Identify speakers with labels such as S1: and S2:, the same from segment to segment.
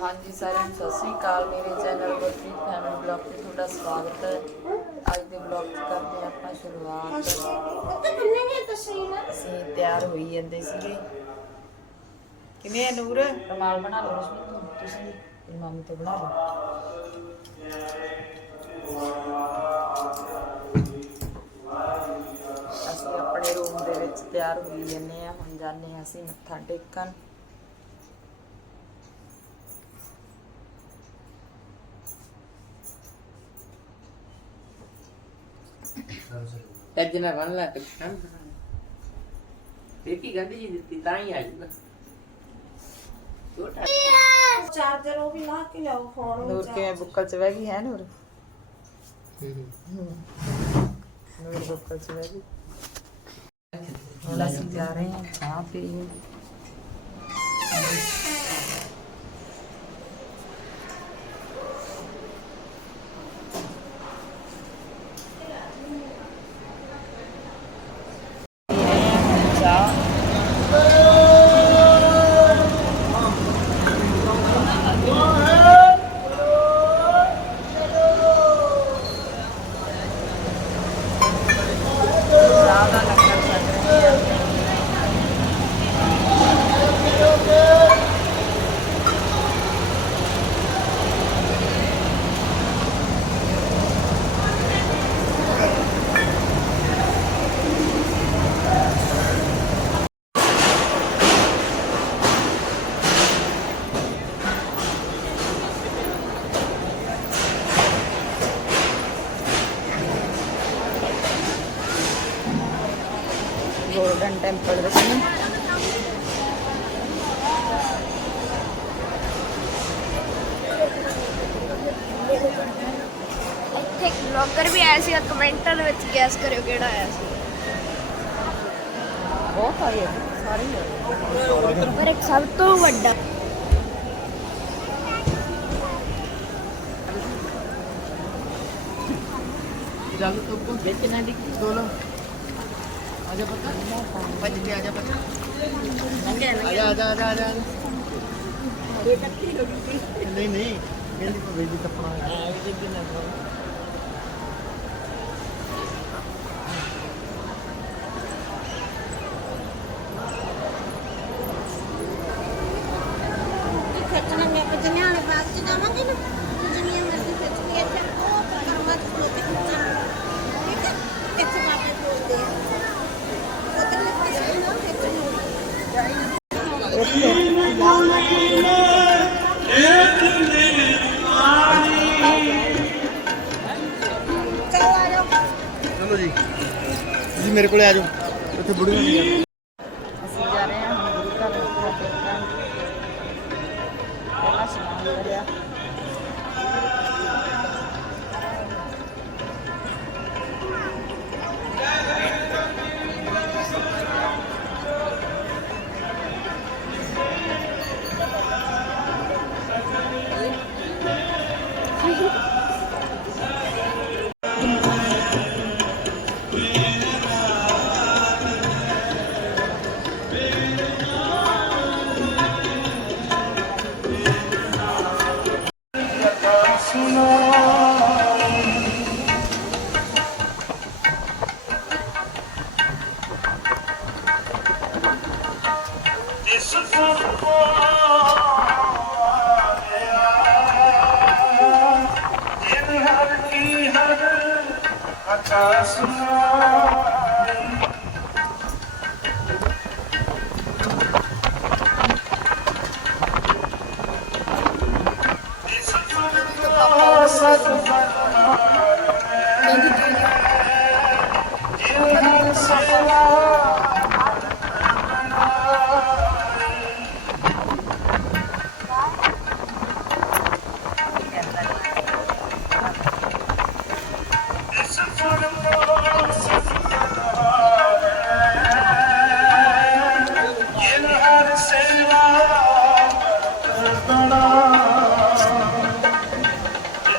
S1: ਹਾਂਜੀ ਸਾਰਿਆਂ ਨੂੰ ਸਤਿ ਸ੍ਰੀ ਅਕਾਲ। ਮੇਰੇ ਚੈਨਲ ਗੁਰਪ੍ਰੀਤ ਫੈਮਿਲੀ ਬਲੌਗ ਤੇ ਤੁਹਾਡਾ ਸਵਾਗਤ ਹੈ। ਅੱਜ ਦੇ ਬਲੌਗ ਚ ਕਰਦੇ ਆਪਾਂ ਸ਼ੁਰੂਆਤ। ਅਸੀਂ ਤਿਆਰ ਹੋਈ ਜਾਂਦੇ ਸੀਗੇ। ਕਿਵੇਂ ਹੈ ਨੂਰ? ਰਮਾਲ ਬਣਾ ਲਓ ਰਸ਼ਮੀ ਤੁਸੀਂ ਮੇਰੀ ਮੰਮੀ ਤੋਂ ਬਣਾ ਲਓ। ਅਸੀਂ ਆਪਣੇ ਰੂਮ ਦੇ ਵਿੱਚ ਤਿਆਰ ਹੋਈ ਜਾਂਦੇ ਆ ਹੁਣ ਜਾਂਦੇ ਹਾਂ ਅਸੀਂ ਮੱਥਾ ਟੇਕਣ।
S2: ਦੇਖੀ ਗੰਢੀ ਜੀ ਦਿੱਤੀ ਤਾਂ ਹੀ ਆ ਜੂਗਾ ਛੋਟਾ
S3: ਚਾਰਜਰ ਉਹ ਵੀ ਲਾ ਕੇ ਲਿਆਓ ਫੋਨ
S1: ਨੂਰ ਕਿਵੇਂ ਬੁੱਕਲ ਚ ਬਹਿ ਗਈ ਹੈ ਨੂਰ ਨੂਰ ਬੁੱਕਲ ਚ ਬਹਿ ਗਈ ਹੁਣ ਅਸੀਂ ਜਾ ਰਹੇ ਹਾਂ ਚਾਹ ਪੀਣ ਚਾਹ ਜ਼ਿਆਦਾ ਲੰਗਰ ਚੱਲ ਰਹੀ ਹੈ ਗੋਲਡਨ ਟੈਂਪਲ ਵਿੱਚ
S4: ਇੱਥੇ ਇੱਕ ਬਲੌਗਰ ਵੀ ਆਇਆ ਸੀਗਾ ਕਮੈਂਟਾਂ ਦੇ ਵਿੱਚ ਗੈਸ ਕਰਿਓ ਕਿਹੜਾ ਆਇਆ ਸੀ।
S1: ਬਹੁਤ ਆਏ ਆ, ਸਾਰੇ ਹੀ ਆਏ
S4: ਪਰ ਇੱਕ ਸਭ ਤੋਂ ਵੱਡਾ
S2: ਜਲ ਤੋਂ ਕੋ ਵਿੱਚ ਨਾ ਡਿੱਗੀ ਦੋਲੋ ਆ ਜਾ ਪਤਾ। ਭੱਜ ਕੇ ਆ ਜਾ ਪਤਾ। ਆ ਜਾ ਆ ਜਾ ਆ ਜਾ ਆ ਜਾ।
S5: ਮੇਰੇ ਕੋਲੇ ਆ ਜਾਓ। ਉੱਥੇ ਬੁੜੀਆਂ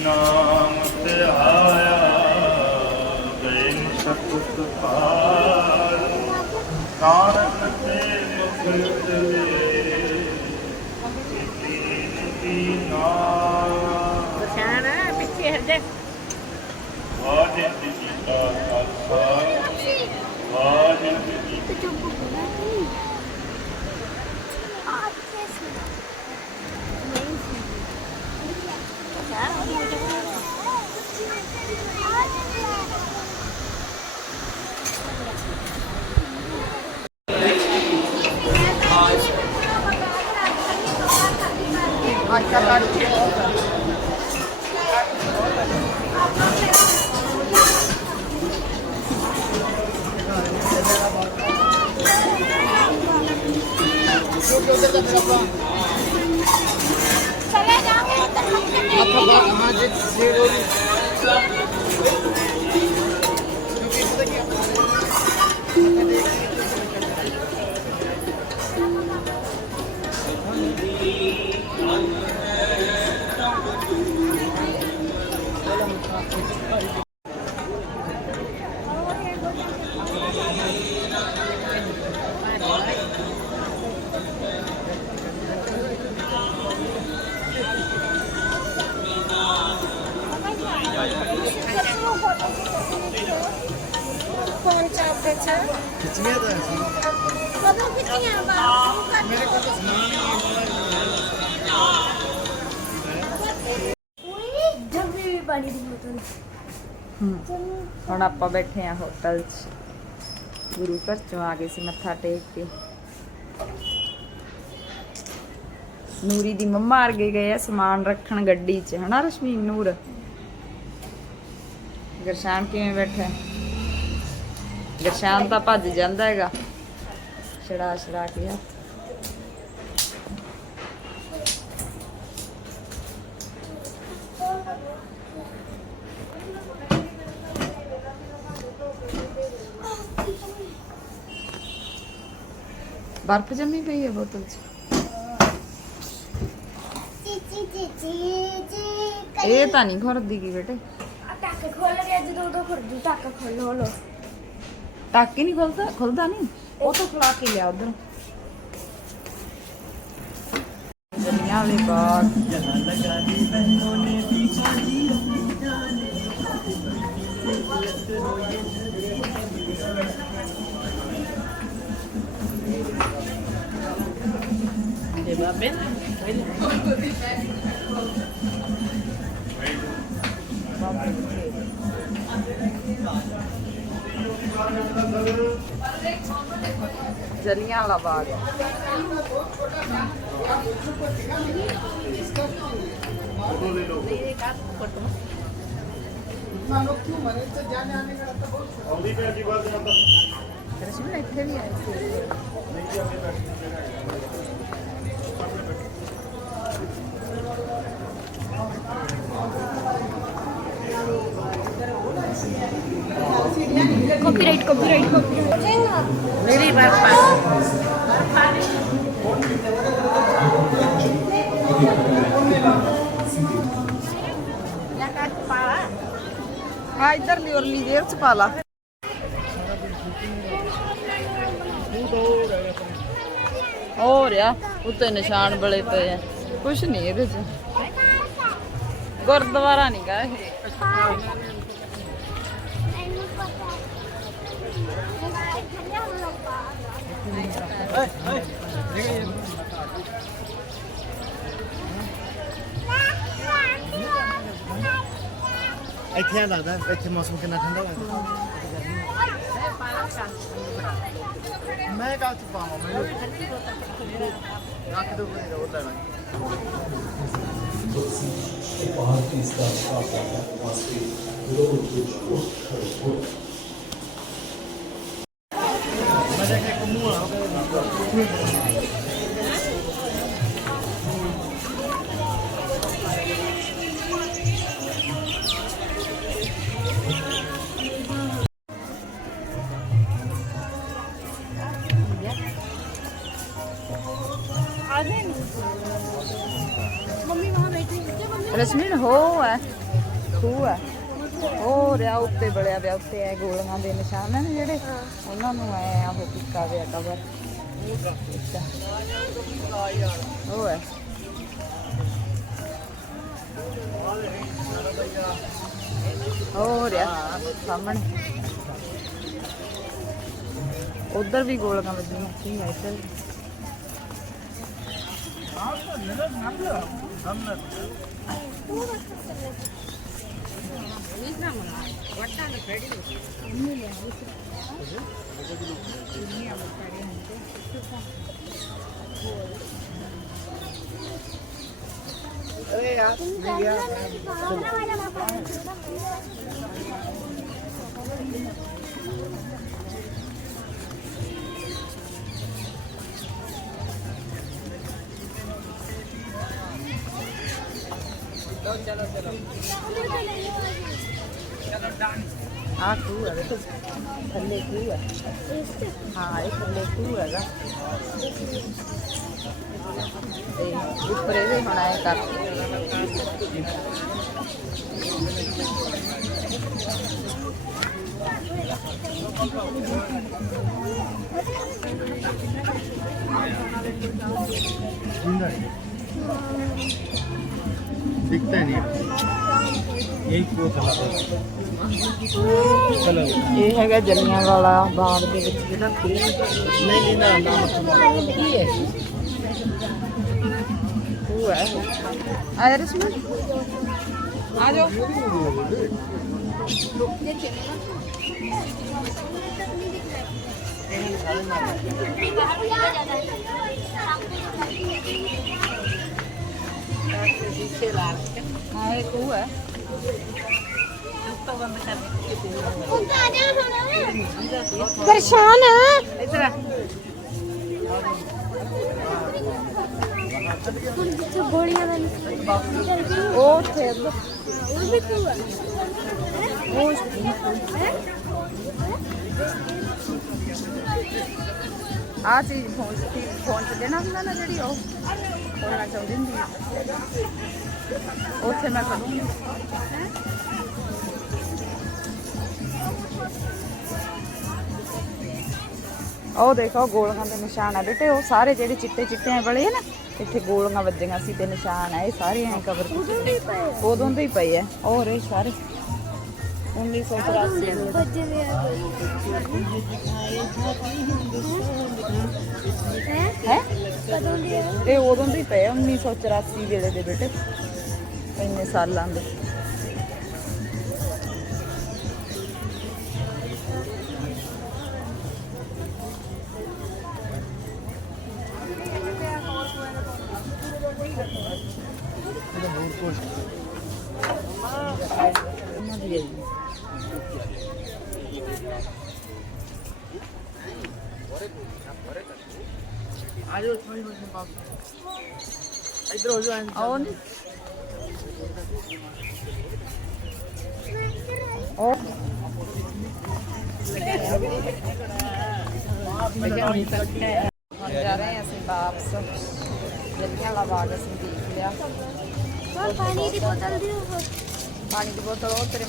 S5: ਨਾਮ ਤੇ ਆਇਆ ਬੈਨ ਸਤਿ ਪਾਰ ਨਾਨਕ ਤੇ ਮੁਖ ਤੇ ਨਾਮ
S3: ਸਿਆਣਾ ਪਿੱਛੇ ਹਟਦੇ
S5: ਵਾਹਿਗੁਰੂ ਜੀ ਕਾ ਖਾਲਸਾ ਵਾਹਿਗੁਰੂ ਜੀ ਕੀ
S2: ਆਟਾ ਕੱਢ ਕੇ ਜੋ ਜੋ ਉਧਰ ਦਾ ਫਿਰ
S1: ਹੁਣ ਆਪਾਂ ਬੈਠੇ ਆ ਹੋਟਲ 'ਚ। ਗੁਰੂ ਘਰ ਚੋਂ ਆ ਗਏ ਸੀ ਮੱਥਾ ਟੇਕ ਕੇ। ਨੂਰੀ ਦੀ ਮੰਮਾ ਅਰਗੇ ਗਏ ਆ ਸਮਾਨ ਰੱਖਣ ਗੱਡੀ 'ਚ। ਹਨਾ ਰਸ਼ਮੀ, ਨੂਰ? ਗਰਸ਼ਾਨ ਕਿਵੇਂ ਬੈਠਾ? ਗਰਸ਼ਾਨ ਤਾਂ ਭੱਜ ਜਾਂਦਾ ਹੈਗਾ। ਛੜਾ ਛੜਾ ਕੇ ਹੱਥ। ਬਰਫ਼ ਜੰਮੀ ਪਈ ਹੈ ਬੋਤਲ 'ਚ
S3: ਚੀਚੀ ਚੀਚੀ ਚੀ
S1: ਇਹ ਤਾਂ ਨਹੀਂ ਖੁਰਦੀ ਕੀ ਬੇਟੇ
S4: ਟੱਕ ਖੋਲ ਗਿਆ ਜਦੋਂ ਉਦੋਂ ਖੁਰਦੀ ਟੱਕ ਖੋਲੋ ਲੋ
S1: ਟੱਕ ਹੀ ਨਹੀਂ ਖੁੱਲਦਾ ਖੁੱਲਦਾ ਨਹੀਂ ਉਹ ਤਾਂ ਖੁਲਾ ਕੇ ਲਿਆ ਉਧਰ ਜਲੀਆਂ ਵਾਲੇ ਬਾਗ
S2: ਤੇ ਬਾਬੇ
S1: ਜਲੀਆਂ ਵਾਲਾ ਬਾਗ ਰਸਮੀ ਇੱਥੇ ਵੀ ਆਏ ਸੀ
S4: ਕਾਪੀਰਾਈਟ ਕਾਪੀਰਾਈਟ ਕਾਪੀਰਾਈਟ
S2: ਮੇਰੀ ਬਾਤ
S1: ਆ ਇੱਧਰ ਲਈ ਉਰਲੀ ਜੇਬ ਚ ਪਾ ਲਾ। ਹੋ ਰਿਹਾ ਉੱਤੇ ਨਿਸ਼ਾਨ ਬਲੇ ਪਏ ਆ। ਕੁਛ ਨਹੀਂ ਇਹਦੇ ਚ। ਗੁਰਦੁਆਰਾ ਨਹੀਂ ਗਾ ਇਹ।
S6: ਇੱਥੇ ਆ ਲੱਗਦਾ, ਇੱਥੇ ਮੌਸਮ ਕਿੰਨਾ ਠੰਡਾ ਲੱਗਦਾ ਮੈਂ ਕੱਲ ਚ ਪਾਵਾਂ ਮੈਨੂੰ ਰੱਖ ਦੋ ਕੋਈ ਰੋੜ ਲੈਣਾ ਭਾਰਤੀ ਸਤਾਨ ਦਾ ਪਾਪਾ ਵਾਸਤੇ ਲੋਕ ਕੁਝ ਖੜੋ
S1: ਰਸਮੀਨ ਹੋ ਹੈ ਹੋ ਹੈ। ਉਹ ਰਿਆ ਉੱਤੇ, ਬੜਿਆ ਵਿਆ ਉੱਤੇ ਐ ਗੋਲੀਆਂ ਦੇ ਨਿਸ਼ਾਨ ਨੇ ਜਿਹੜੇ। ਉਹਨਾਂ ਨੂੰ ਐ ਆ ਉਹ ਕੀਤਾ ਵਿਆ ਕਵਰ ਉਹ ਹੈ। ਹੋ ਰਿਆ ਸਾਹਮਣੇ। ਉਧਰ ਵੀ ਗੋਲੀਆਂ ਵੱਜੀਆਂ ਕੀ ਹੈ ਇੱਧਰ ਵੀ। ਆ ਖੂਹ ਹੈ ਦੇਖੋ ਥੱਲੇ ਖੂਹ ਹੈ ਹਾਂ ਇਹ ਥੱਲੇ ਖੂਹ ਹੈਗਾ ਤੇ ਉੱਪਰ ਵੀ ਹੁਣ ਆਏ ਕਰ
S5: दिखता है नहीं यही कोतला चलो
S1: ਇਹ ਹੈਗਾ ਜੱਲੀਆਂ ਵਾਲਾ ਬਾਗ ਦੇ ਵਿੱਚ ਜਿਹੜਾ ਖੂਹ
S5: नहीं नहीं ना ना
S1: ਕੀ ਹੈ ਖੂਹ ਹੈ ਆ ਰਸਮਨ ਆ ਜਾਓ ਹਾਂ ਇਹ ਖੂਹ ਹੈ
S3: ਦਰਸ਼ਨ
S1: ਇਧਰ ਆ
S3: ਗੋਲੀਆਂ
S1: ਆ ਚੀਜ਼ ਫੋਨ ਚ ਫੋਨ ਚ ਦੇਣਾ ਹੁੰਦਾ ਨਾ ਜਿਹੜੀ ਉਹ। ਖੋਲਣਾ ਚਾਹੁੰਦੀ ਹੁੰਦੀ ਉੱਥੇ ਮੈਂ ਕਰੂੰਗੀ। ਉਹ ਦੇਖੋ ਗੋਲੀਆਂ ਦੇ ਨਿਸ਼ਾਨ ਆ ਬੇਟੇ ਉਹ ਸਾਰੇ ਜਿਹੜੇ ਚਿੱਟੇ ਚਿੱਟੇ ਆ ਨਾ ਇੱਥੇ ਗੋਲੀਆਂ ਵੱਜੀਆਂ ਸੀ ਤੇ ਨਿਸ਼ਾਨ ਆ ਇਹ ਸਾਰੇ ਐਂ ਕਵਰ ਕੀਤੇ ਉਦੋਂ ਦੇ ਹੀ ਪਏ ਆ। ਔਰ ਇਹ ਸਾਰੇ। 1984 ਦੇ
S3: ਆ। ਹੈ ਕਦੋਂ ਦੇ
S1: ਇਹ ਉਦੋਂ ਦੇ ਹੀ ਪਏ ਆ 1984 ਵੇਲੇ ਦੇ ਬੇਟੇ। ਇੰਨੇ ਸਾਲਾਂ ਦੇ। Aonde? ó Oh. Mas é
S3: bonita. É. De aranha assim,
S1: babsa. Ele tinha lavado de पानी की बोतल दी
S3: पानी की बोतल
S1: और तेरे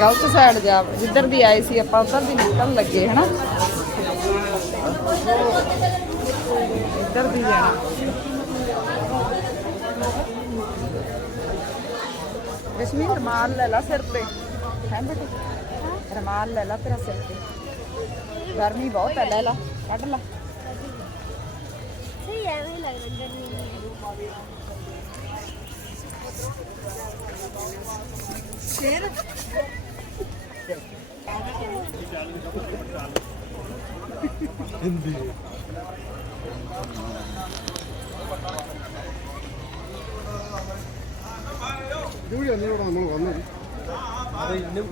S1: ਗਲਤ ਸਾਈਡ ਜਾ ਜਿੱਧਰ ਦੀ ਆਏ ਸੀ ਆਪਾਂ ਉੱਧਰ ਦੀ ਨਿਕਲਣ ਲੱਗੇ ਹਨਾ? ਇੱਧਰ ਦੀ ਜਾਣਾ ਕਸ਼ਮੀਰ ਰਮਾਨ ਲੈ ਲਾ ਸਿਰ ਤੇ। ਹੈ ਬੇਟੇ? ਰਮਾਨ ਲੈ ਲਾ ਤੇਰਾ ਸਿਰ ਤੇ। ਗਰਮੀ ਬਹੁਤ ਹੈ ਲੈ ਲਾ ਕੱਢ ਲਾ।
S3: ਸਹੀ ਐਵੇਂ ਹੀ ਲੱਗਦਾ ਗਰਮੀ
S1: ਸ਼ੇਰ? എന്ത്? ഇതുവഴി അന്നേരം നമ്മൾ വന്നത് അത് ഇന്നും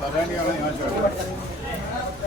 S1: പറയാനാണ് ഞാൻ ചോദിക്കുന്നത്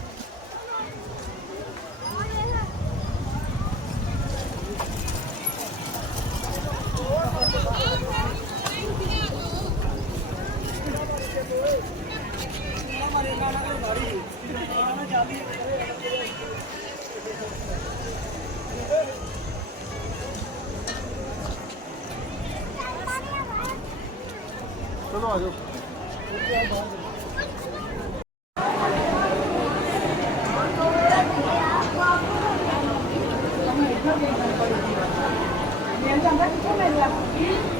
S1: ਸੀਗੇ
S5: ਚਲੋ ਆ ਜਾਓ like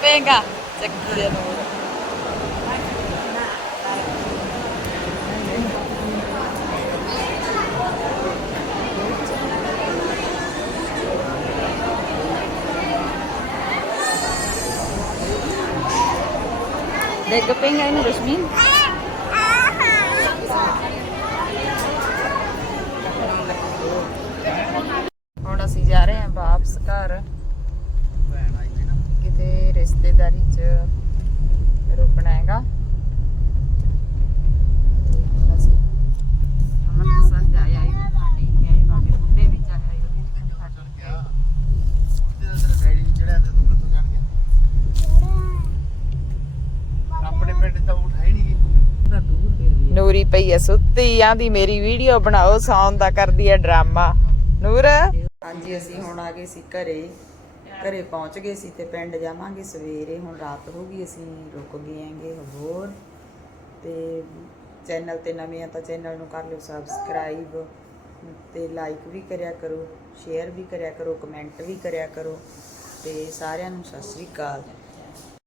S5: venga, venga. Se quiero. Dagapay nga
S1: ini, Rosmin. Noori ਸੁੱਤੀ ਆਂਦੀ ਮੇਰੀ ਵੀਡੀਓ ਬਣਾਓ, ਸੌਣ ਦਾ ਕਰਦੀ ਐ ਡਰਾਮਾ। ਨੂਰ? ਹਾਂਜੀ, ਅਸੀਂ ਹੁਣ ਆ ਗਏ ਸੀ ਘਰੇ। ਘਰੇ ਪਹੁੰਚ ਗਏ ਸੀ ਤੇ ਪਿੰਡ ਜਾਵਾਂਗੇ ਸਵੇਰੇ। ਹੁਣ ਰਾਤ ਹੋ ਗਈ, ਅਸੀਂ ਰੁਕ ਗਏ ਆਂਗੇ ਹੋਰ। ਤੇ ਚੈਨਲ ਤੇ ਨਵੇਂ ਆ ਤਾਂ ਚੈਨਲ ਨੂੰ ਕਰ ਲਿਓ ਸਬਸਕ੍ਰਾਈਬ ਤੇ ਲਾਈਕ ਵੀ ਕਰਿਆ ਕਰੋ ਸ਼ੇਅਰ ਵੀ ਕਰਿਆ ਕਰੋ ਕਮੈਂਟ ਵੀ ਕਰਿਆ ਕਰੋ। ਤੇ ਸਾਰਿਆਂ ਨੂੰ ਸਤਿ ਸ੍ਰੀ ਅਕਾਲ।